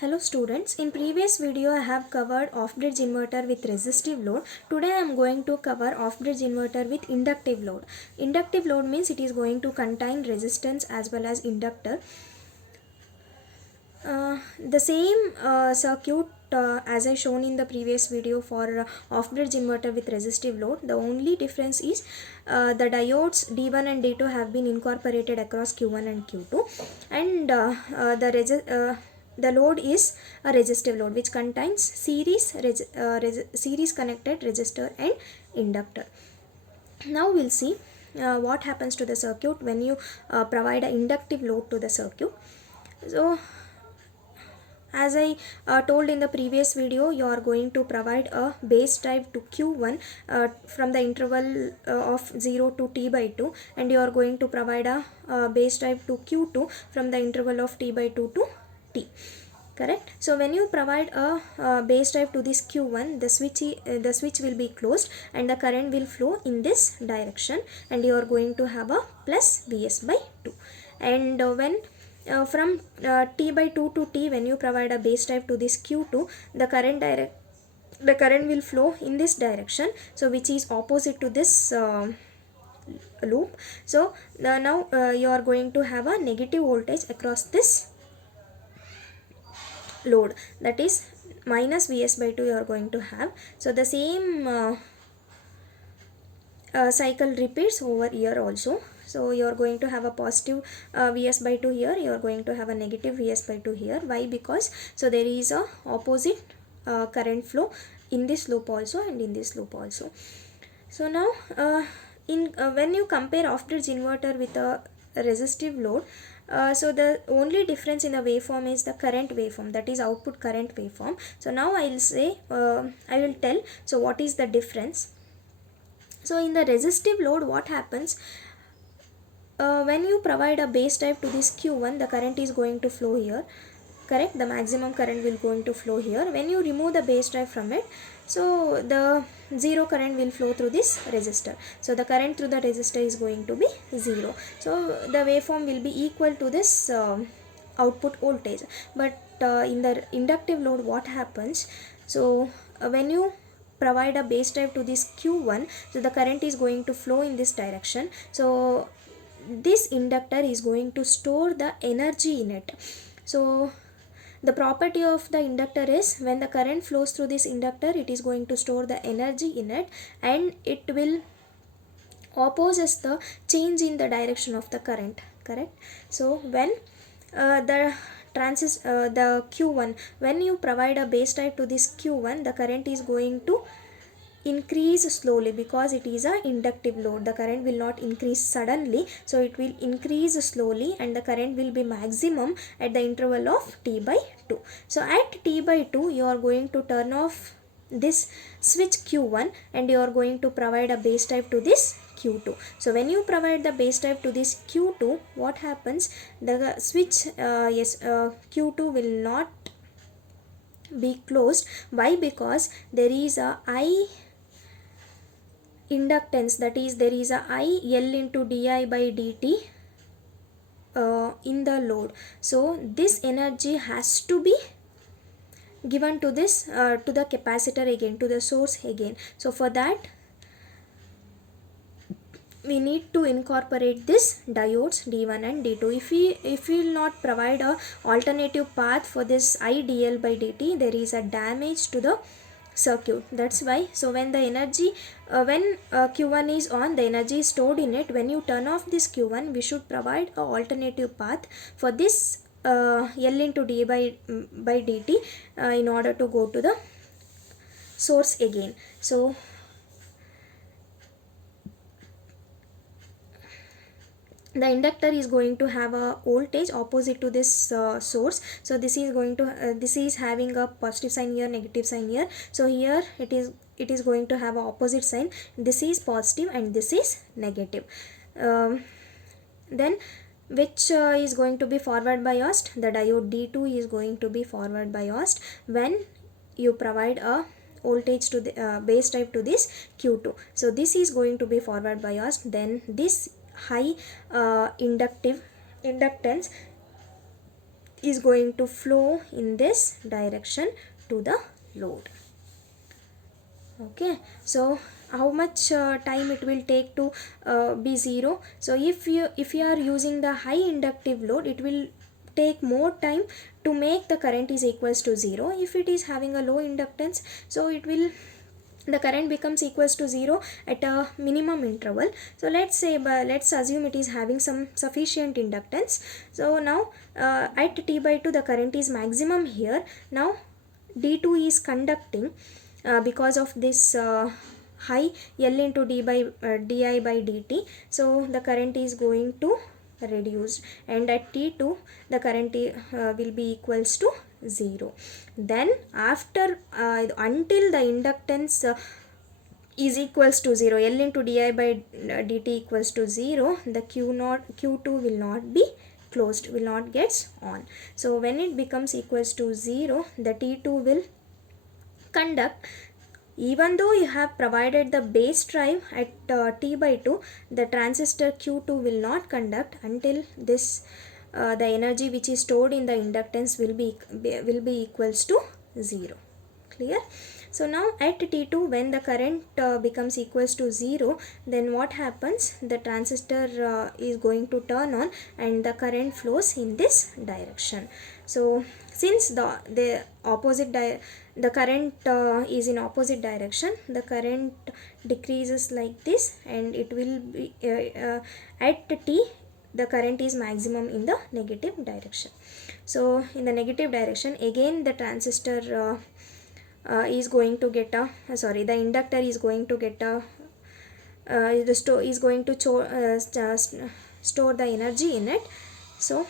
Hello students, in previous video I have covered off-bridge inverter with resistive load. Today I am going to cover off-bridge inverter with inductive load. Inductive load means it is going to contain resistance as well as inductor. The same circuit as I shown in the previous video for off-bridge inverter with resistive load. The only difference is the diodes D1 and D2 have been incorporated across Q1 and Q2, and the load is a resistive load which contains series connected resistor and inductor. Now we'll see what happens to the circuit when you provide an inductive load to the circuit. So as I told in the previous video, you are going to provide a base drive to Q1 from the interval of 0 to T by 2, and you are going to provide a base drive to Q2 from the interval of T by 2 to T. Correct. So when you provide a base drive to this Q1, the switch will be closed and the current will flow in this direction, and you are going to have a plus Vs by 2. And when from T by 2 to T, when you provide a base drive to this Q2, the current will flow in this direction, so which is opposite to this loop. So now you are going to have a negative voltage across this load, that is minus Vs by 2 you are going to have. So the same cycle repeats over here also. So you are going to have a positive Vs by 2 here, you are going to have a negative Vs by 2 here. Why? Because so there is a opposite current flow in this loop also and in this loop also. So now when you compare off-bridge inverter with a resistive load, so the only difference in the waveform is the current waveform, that is output current waveform. So now I will tell so what is the difference. So in the resistive load, what happens when you provide a base drive to this Q1, the current is going to flow here. Correct, the maximum current will going to flow here. When you remove the base drive from it, so the zero current will flow through this resistor. So the current through the resistor is going to be 0. So the waveform will be equal to this output voltage. But in the inductive load, what happens? So when you provide a base drive to this Q1, so the current is going to flow in this direction. So this inductor is going to store the energy in it. So the property of the inductor is when the current flows through this inductor, it is going to store the energy in it, and it will opposes the change in the direction of the current. Correct. So when the Q1, when you provide a base drive to this Q1, the current is going to increase slowly because it is a inductive load. The current will not increase suddenly, so it will increase slowly, and the current will be maximum at the interval of T by 2. So at T by 2, you are going to turn off this switch Q1 and you are going to provide a base drive to this Q2. So when you provide the base drive to this Q2, what happens? The switch Q2 will not be closed. Why? Because there is a I inductance, that is there is a I L into di by dt in the load. So this energy has to be given to this to the capacitor again, to the source again. So for that we need to incorporate this diodes D1 and D2. If we will not provide a alternative path for this IDL by dt, there is a damage to the circuit. That's why, so when the energy when Q1 is on, the energy is stored in it. When you turn off this Q1, we should provide a alternative path for this L into d by dt in order to go to the source again. So the inductor is going to have a voltage opposite to this source. So this is going to this is having a positive sign here, negative sign here. So here it is going to have a opposite sign. This is positive and this is negative. Then which is going to be forward biased? The diode D2 is going to be forward biased when you provide a voltage to the base drive to this Q2. So this is going to be forward biased. Then this high inductance is going to flow in this direction to the load. Okay, so how much time it will take to be 0? So if you are using the high inductive load, it will take more time to make the current is equals to 0. If it is having a low inductance, so the current becomes equals to 0 at a minimum interval. So let's assume it is having some sufficient inductance. So now at t by 2 the current is maximum here. Now d2 is conducting because of this high L into di by dt. So the current is going to reduce, and at t2 the current will be equals to 0. Then after until the inductance is equals to 0, L into di by dt equals to 0, the q2 will not be closed, will not gets on. So when it becomes equals to 0, the t2 will conduct. Even though you have provided the base drive at t by 2, the transistor q2 will not conduct until this the energy which is stored in the inductance will be equals to 0. Clear? So now at t2, when the current becomes equals to 0, then what happens? The transistor is going to turn on and the current flows in this direction. So since the current is in opposite direction, the current decreases like this, and it will be at t the current is maximum in the negative direction. So in the negative direction, again the transistor is going to get a the inductor is going to get a is going to store the energy in it. So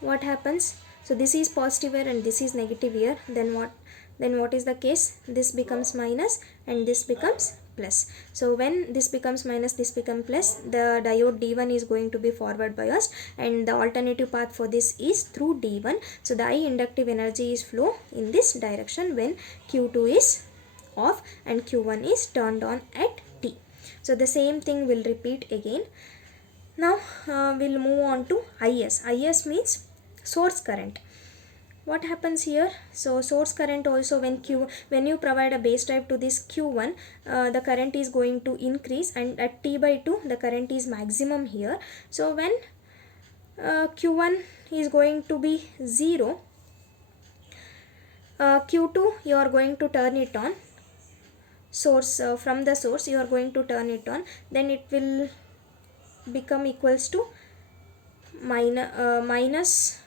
what happens? So this is positive here and this is negative here. Then what is the case? This becomes minus and this becomes plus. So when this becomes minus, this becomes plus, the diode D1 is going to be forward biased, and the alternative path for this is through D1. So the high inductive energy is flow in this direction when Q2 is off and Q1 is turned on at T. So the same thing will repeat again. Now we'll move on to IS. IS means source current. What happens here? So source current also, when you provide a base drive to this Q1, the current is going to increase, and at T by 2 the current is maximum here. So when Q1 is going to be 0, Q2 you are going to turn it on. Source from the source you are going to turn it on, then it will become equals to minus